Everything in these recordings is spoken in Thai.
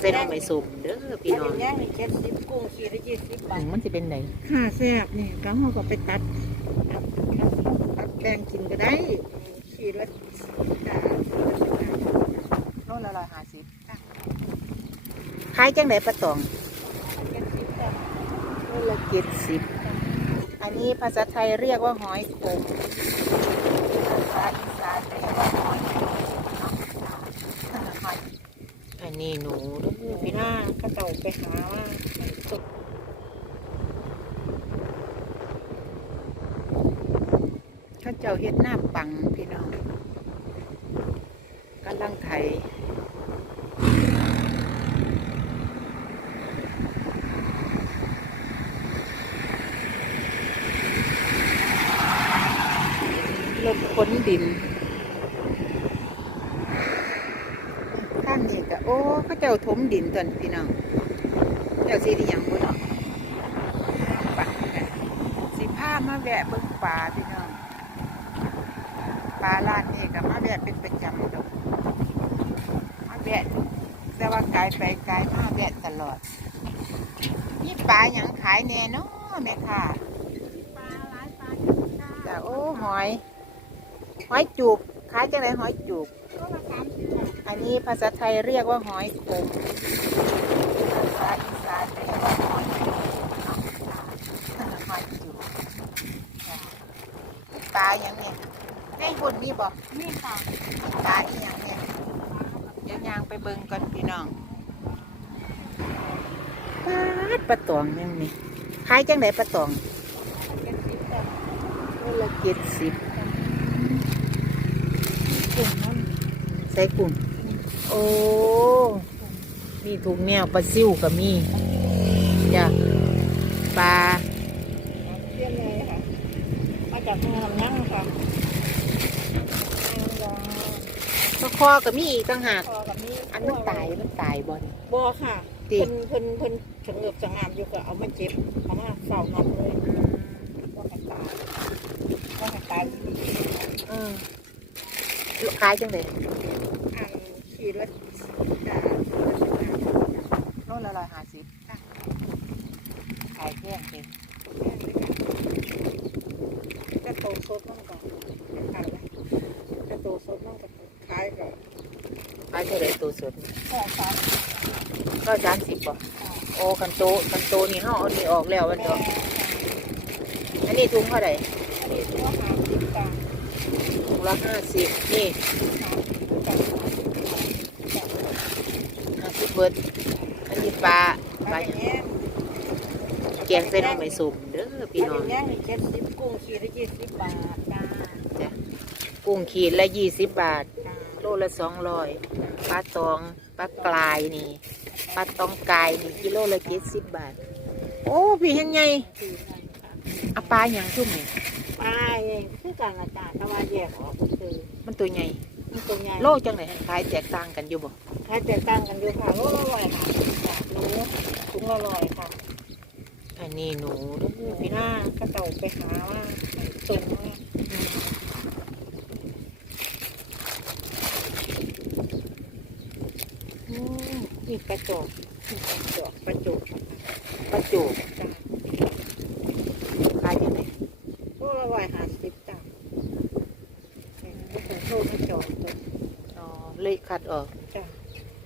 ใส่น้ำไม่สุมเด้อพี่น้องย่างนี่เจ็ดสิบกุ้งขีดละยี่สิบบาอืทมมันจะเป็นไหนค่าแซ่บนี่ก็เขาก็ไปตัดตัดตัดแบ่งกินก็ได้ขีดละจ้าโลละร้อยห้าสิบขายจังไหนปลาตองเจ็ดสิบจ้าโลละเจ็ดสิบอันนี้ภาษาไทยเรียกว่าหอยขมภาษาอีสานเรียกว่าหอยขมอั นนี้หนูพี่พี่หน้องน้าก็เจ้าไปหาว่าสุกข้าเจ้าเฮ็ดหน้าปังพี่น้องกำลังไถรถขนดิน ข้างนี้ก็โอ้ เข้าเจ้าถมดินตัวนี้พี่น้อง เจ้าสิได้หยังบ่เนาะปังกันสิพามาแวะเบิ่งปลาพี่น้องปลาร้านนี้ก็มาแวะเป็นประจำดอกมาแวะแต่ว่าไกลไปไกลมาแวะตลอดนี่ปลาหยังขายแน่เนาะแม่ค่ะปลาหลายปลาแต่โอ้หอย หอยจูบขายจังไรหอยจูบก็ละสามสิบ อันนี้ภาษาไทยเรียกว่าหอยขมภาษาอีสานเรียกว่าหอยจูบหอยจูบจ้ะปลาอย่างเนี้ยในบุญนี่บอกนี่ค่ะปลาอีหยังเนี่ยเดี๋ยวยางไปเบิ่งก่อนพี่น้องปลาปลาตองนี่นี่ขายจังไดปลาตองเจ็ดสิบจ้าโละเจ็ดสิบใส่กุ้ง โอ้ มีทุกแนวปลาซิวก็มีจ้ะปลาเรียนเลยค่ะ มาจากเมืองยั่งค่ะอันยาปลาคอก็มีอีกต่างหากพอกับนี้อันมันตายมันตายบ่นบ่ค่ะติ เพิ่นเพิ่นเพิ่นเฉงเงือบสงามอยู่ก็เอามาเจ็บเอามาเฝ้านอนเลยว่ากันตายว่ากันตายอืมขายจังไดอัน ขี่รถจ้าโลละร้อยห้าสิบขายแพงเองจะโตสดน้องก่อนขายเลยจะโตสดน้องก่อนขายก่อนขายเท่าไหรตัวสดแค่สามก็สามสิบบ่โอ้คันโตคันโตนี่เฮาเอานี่ออกแล้ววันเดียวอันนี้ถุงเท่าไหร่อันนี้ตัวหาสิบตังค์ถุงละห้าสิบนี่ ห้าสิบ เบิดอันนี้ปลาปไปลาอย่างเงี้ยแกงใส่น้ำไม่สุ่มเด้อพี่น้องย่างเงี้ยเจ็ดสิบกุ้งขีดละยี่สิบบาทจ้าจ้ะกุ้งขีดละยี่สิบบาทจ้าโลละสองร้อยปลาตองปลากลายนี่ปลาตองกายนี่กิโลละเจ็ดสิบบาท โอ้พี่ยังไงคือไงค่ะเอาปลาอย่างชุ่มนี่ปลาเองคือกันอาจารย์แต่ว่าแยกออกคือมันตัวใหญ่มันตัวใหญ่โลจังไหนขายแตกต่างกันอยู่บ่ ขายแตกต่างกันอยู่ค่ะโลละร้อยค่ะจ้าหนูถุงละร้อยค่ะอันนี้หนูเด้อพี่หน้าก็เต่าไปหาว่าส่งว่าอืมนี่กระจกนี่กระจกกระจกปลาจูบจ้าขายจังไหนโลละร้อยห้าสิบจ้าเนี่ยก็ถึงโทษกระจกตัวอ๋อเลยคัดออก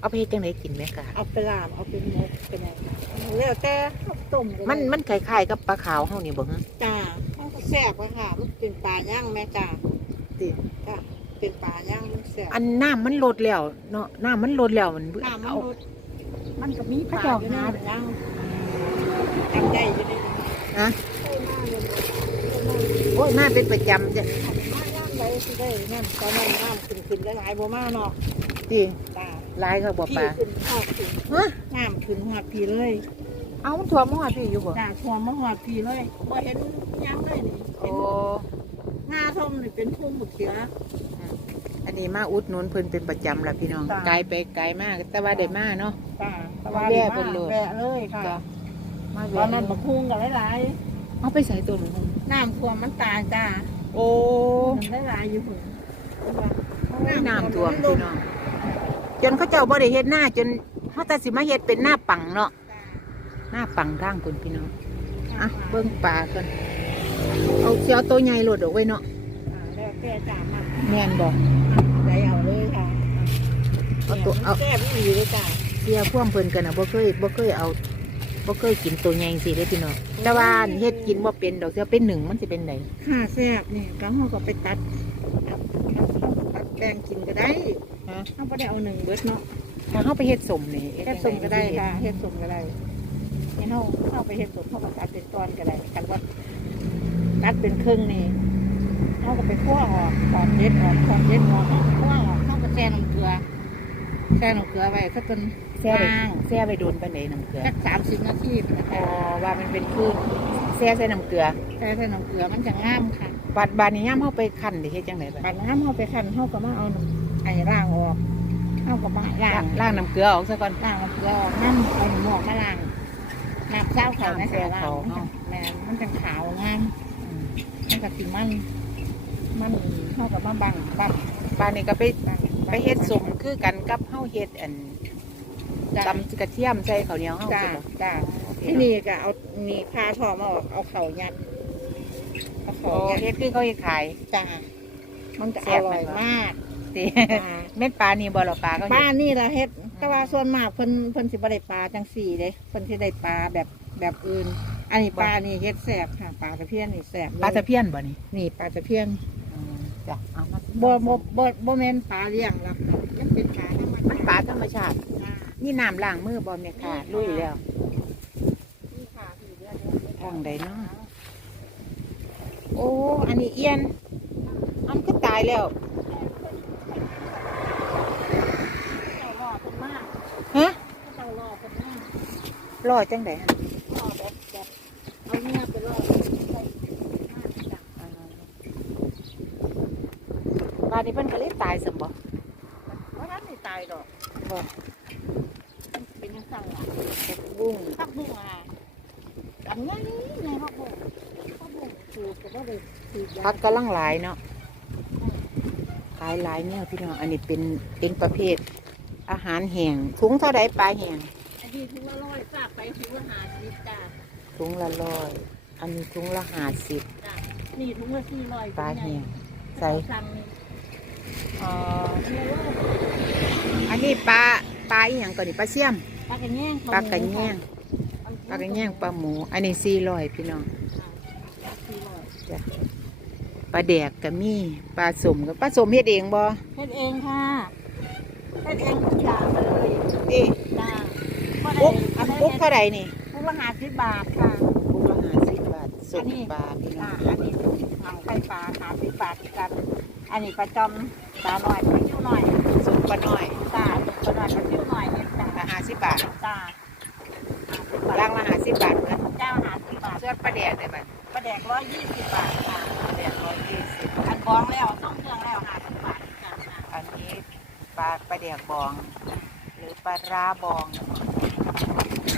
เอาไปเฮ็ดจังไหนกินไหมกะเอาไปลามเอาไปมกเป็นไงคะแล้วแต่เอาต้มก็ได้มันมันคล้ายๆกับปลาขาวเฮานี่บ่ฮะจ้ามันก็แซ่บอะค่ะมันเป็นปลาย่างแม่จ้าติจ้าเป็นปลาย่างมันแซ่บอันน้ำมันลดแล้วเนาะน้ำมันลดแล้วมันเบื่อน้ำมันเอารสมันก็มีปลาเขาอยู่เจ้าในหามันย่างจำได้อยู่ในนั้นฮะเอ้ยมาเลยโอ้ยมาเป็นประจำจ้ะมาย่างไรสิได้นั่นตอนนั้นน้ำขึ้นขึ้นหลายๆบ่มาเนาะติตาห ลายเขาบ่พี่ปลาขึ้นหอดขึ้นฮะน้ำขึ้นหอดพี่เลยเอามันท่วมมาพี่อยู่บ่จ้าท่วมมาหอดพี่เลยบ่เห็นย่างเลยนี่โอ้เห็นหน้าส้มนี่เป็นทุ่งหมดเขียวอันนี้มาอุดหนุนเพิ่นเป็นประจำล่ะพี่น้องจ้ะ ไกลไปไกลมากแต่ว่าได้มาเนาะจ้ามาแวะเพิ่นโลด แวะเลยค่ะ จ้ะมาตอนนั้นบักฮุงกับหลายเอาไปใส่ตัวหนึงๆน้ำท่วมมันตายจ้าโอ้มันหลายๆอยู่พุ่นน้ำท่วมพี่น้อง จนเขาเจ้าบ่ได้เฮ็ดหน้าจนเขาแต่สิมาเฮ็ดเป็นหน้าปังเนาะหน้าปังทางคุณพี่น้องอะเบิ่งปลาก่อนเอาเสียวตัวใหญ่โหลดออกไว้เนาะอ่าแล้วแต่จามากแม่นบอกได้เอาเลยค่ะเอาตัวเอาแซ่บอีหลีเลยจ้ะเสียพ่วงเพิ่นกันนะบ่เคยบ่เคยเอาบ่เคยกินตัวใหญ่สิเด้อพี่น้องแต่ว่าเฮ็ดกินบ่เป็นดอกเสียเป็นหนึ่งมันสิเป็นไดข้าแซ่บนี่ก็เขาก็ไปตัดตัดตัดแบ่งกินก็ได้ ฮะเขาไม่ได้เอาหนึ่งเบิดเนาะถ้าเฮาไปเฮ็ดสมนี่เฮ็ดสมก็ได้ค่ะเฮ็ดสมก็ได้นี่เขาเข้าไปเฮ็ดสมเขาก็ตัดเป็นตอนก็ได้กันว่าตัดเป็นครึ่งนี่เขาก็ไปคั่วออกตอนเด็ดออกตอนเด็ดออกคั่วออกเขาก็แช่น้ำเกลือแช่น้ำเกลือไว้สักเป็นแซ่ไปย่างแซ่ไปโดนปานใดน้ำเกลือสักสามสิบนาทีนะอ๋อคะว่ามันเป็นคลื่นแซ่ใส่น้ำเกลือแช่ใส่น้ำเกลือมันจะงามค่ะบาดบาดนี้ย่ามเฮาไปคั่นได้เฮ็ดจังไดบัดบัดน้ำเขาไปคั้นเขาก็มาเอาน้ำไอ้ร่างออกเขาก็มาล้าล้างงล้างน้ำเกลือออกซะก่อนล้างน้ำเกลือออกน้ำเอาหมอกมาล้างน้ำเช้าเขาไม่ใส่ล้างน้ำเช้าเขาแม่นมันจะขาวงามมันก็สิมัน มันเขากับมาบังบังบาดนี้ก็ไปบังไปเฮ็ดสมคือกันกับเฮาเฮ็ดอันจ้าตำกระเทียมใส่ข้าวเหนียวเฮาจ้าใช่บ่จ้าที่นี่ก็เอานี่พาทอมาออกเอาเข่ายัดเอาโอ้เข่ายัดเฮ็ดคือเขาเฮ็ดขาย จ้ามันจะแซ่อบไหมร่อยวะมาก ติจ้าแม่นปลานี่บ่ล่ะปลาเขาเฮ็บ้าดนนี่ละเฮ็ดแต่ว่าส่วนมากเพิ่นเพิ่นสิบ่ได้ปลาจังสี่เด้เพิ่นสิได้ปลาแบบแบบอื่น อันนี้ปลานี่เฮ็ดแซ่บค่ะปลาตะเพียนนี่แซ่บเลยปลาตะเพียนบ่นี่นี่ปลาตะเพียนอืมจ้ะเอามาบ่บ่บ่บ่แม่นปลาเลี้ยงหรอกมันเป็นปลาธรรมมันชาปลาติธรรมชาติอ่านี่น้ำล้างมือบ่แม่ค่ะลุยแล้วนี่ค่ะพี่เดี๋ยวเดี๋ยวเดี๋ยวทางใดเนาะโอ้ อันนี้เอียนอันก็ตายแล้ว เจ้ารอเพิ่นมาก ฮะเจ้ารอเพิ่นมากรอจังไดหั่นรอแบบแบบเอาเนื้อไปรอใส่มากจ้ะปลานี่เพิ่นก็เลยตายซั่นบ่ว่านั้นไม่ตายดอกบ่เป็นยังสั่งล่ะบุ้งผักบุ้งอะอันนี้ไงผักบุ้งผักบุ้งคือก็บ่ได้คือผักกำลังหลายเนาะขายหลายแนวพี่น้องอันนี้เป็นเป็นประเภท อาหารแห้งถุงเท่าใดปลาแห้งอันนี้ถุงละร้อยจ้าไปถุงละห้าสิบจ้าถุงละร้อยอันนี้ถุงละห้าสิบจ้านี่ถุงละสี่ร้อยปลาแห้งใส่สั่งนี่เอ่อถุงละร้อยอันนี้ปลาปลาอีหยังก่อนนี่ปลาเสี่ยมปลากระแยงปลากระแยงปลากระแยงปลาหมู อันนี้สี่ร้อยพี่น้องสี่ร้อยจ้ะปลาแดกก็มีปลาสมกับปลาสมเฮ็ดเองบ่เฮ็ดเองค่ะ เฮ็ดเองทุกอย่างเลยนี่จ้าปุ๊กอันปุ๊กเท่าไหร่นี่ปุ๊กละห้าสิบบาทค่ะปุ๊กละห้าสิบบาทสมปลาพี่น้ออ่างอันนี้หนังไข่ปลาห้าสิบบาทกัน อันนี้ปลาจอมปลาหน่อยปลาชิ้วหน่อยสมปลาน้อยจ้าปลาหน่อยปลาชิ้วหน่อยเนี่ยจ้าละห้าสิบบาทจ้าล่างละห้าสิบบาทเหมือนเจ้าห้าสิบบาทเสื้อปลาแดกได้บัดปลาแดกร้อยยี่สิบบาทค่ะปลาแดกร้อยยี่สิบอันบองแล้วต้องเครื่องแล้วห้าสิบบาทจ้า อันนี้ ปลาปลาแดกบอง หรือปลาร้าบอง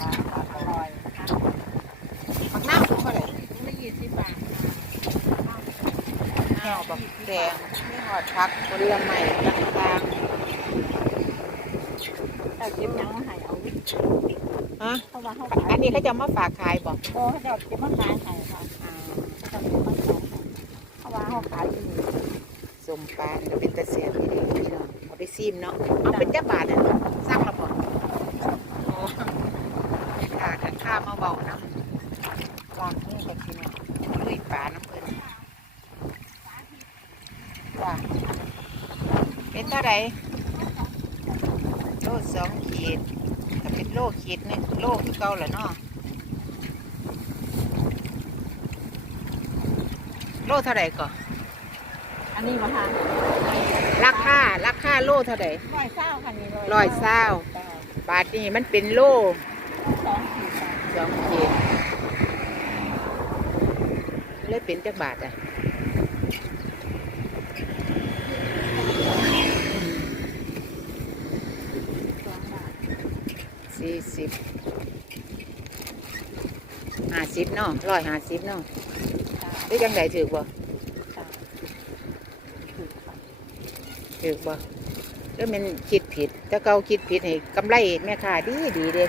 ปลาปลาอร่อยค่ะผักน้ำถุงเท่าไหร่ถุงละยี่สิบบาทแนวบักแดงไม่หอดพักผลไม้ต่างแต่เก็บยังมาให้เอาๆฮะเพราะว่าเขาอันนี้เขาจะมาฝากขายบอกโอ้เดี๋ยวเก็บมาขายให้ค่ะเขาจะเก็บมาขายให้เพราะว่าเขาขายอยู่นี่สมปลานี่ก็เป็นตะเสียบพี่เด้อพี่น้องเอาไป ซีมเนาะเอาเป็นจักบาทน่ะสร้างระบบโอ้ขาดค่ามาเบานะล้างมือกับพี่น้องลุยปลาน้ำเพิ่นจ้ะเป็นเท่าไหร่โลสองขีดถ้าเป็นโลขีดนึงโลคือเก่าแหละเนาะโลเท่าไหร่ก่อน อันนี้มาทานราคาราคาโลเท่าไหร่ร้อยเศร้าค่ะนี่ร้อยเศร้าจ้าบาทนี่มันเป็นโลสองสี่บาทสองขีดเลยเป็นจักบาทอะสองบาทสี่สิบห้าสิบเนาะร้อยห้าสิบเนาะจ้าได้จังไดถือบ่ จ้า ถูกค่ะถือบ่แล้วมันคิดผิดแต่เก่าคิดผิดให้กำไรแม่ค้าดีดีเด้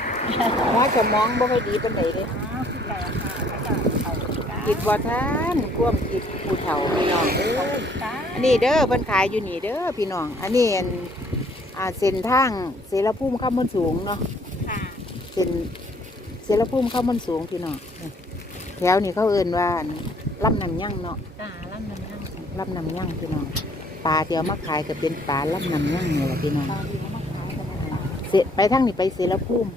หัวสมองบ่ค่อยดีปานใดเด้อ้าวคือไก่ค่ะแล้วก็เขาคิดบ่ทันความคิดผู้เฒ่าพี่น้องเด้อจ้าอันนี้เด้อเพิ่นขายอยู่นี่เด้อพี่น้อง อันนี้อันอ่าเส้นทางเสรภูมิข้ามมันสูงเนาะค่ะเส้นเสรภูมิข้ามมันสูงพี่น้องแถวนี้เขาเอิ้นว่าลำน้ำยั่งเนาะจ้าแล้วมันนั่งลำน้ำยั่งพี่น้อง ปลาที่เอามาขายก็เป็นปลาลำน้ำยั่งนี่แหละพี่น้องตอนที่เขามาขายกันนะคะเสร็จไปทางนี้ไปเสรภูมิ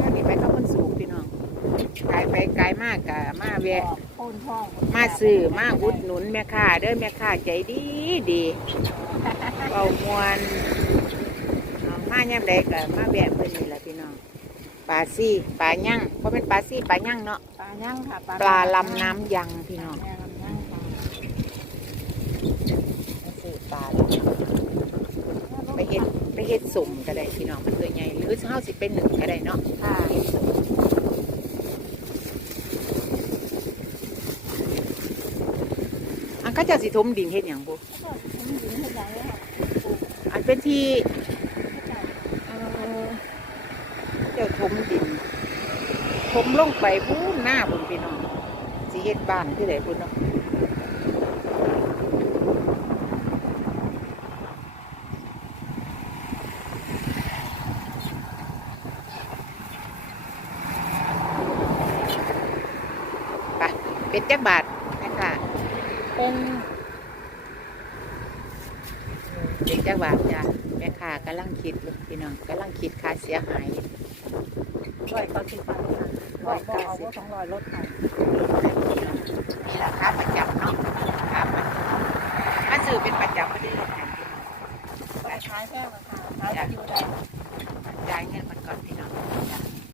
ทางนี้ไปข้ามมันสูงพี่น้องขายไปไกลมากกะมาแวะโค่นท้องมาซื้อมาอุดหนุนแม่ค้าเด้อแม่ค้าใจดีดีเอามวนเอามาย่ำใดก็มาแวะเพิ่นนี่แหละพี่น้องปลาซี่ปลายั่งเพราะเป็นปลาซี่ปลายั่งเนาะปลาย่างค่ะปลาลำน้ำยังพี่น้อง แม่ลำย่างค่ะ มาซื้อปลาแล้ว ไปเฮ็ดไปเฮ็ดสุ่มก็ได้พี่น้องมันตัวใหญ่หรือเฮาสิเป็นหนึ่งก็ได้เนาะค่ะอันก็จะสิทมดินเฮ็ดหยังบุก็ผมหญิงให้ได้ค่ะอันเป็นที่เอ่อเจ้าทมดินผมลงไปพูนหน้าบุญพี่น้องสิเฮ็ดบ้านที่ไหนบุญเนาะ เป็นจักบาทนะคะเป็นเป็นจักบาทจ้ะแม่ค้ากำลังคิดเลยพี่น้องกำลังคิดค่าเสียหายร้อยเก้าสิบบาทค่ะร้อยก็เอาว่าสองร้อยลดให้มีราคาประจำเนาะครับมาซื้อเป็นประจำไม่ได้ลดให้ไปขายแพงราคาขายอยู่ได้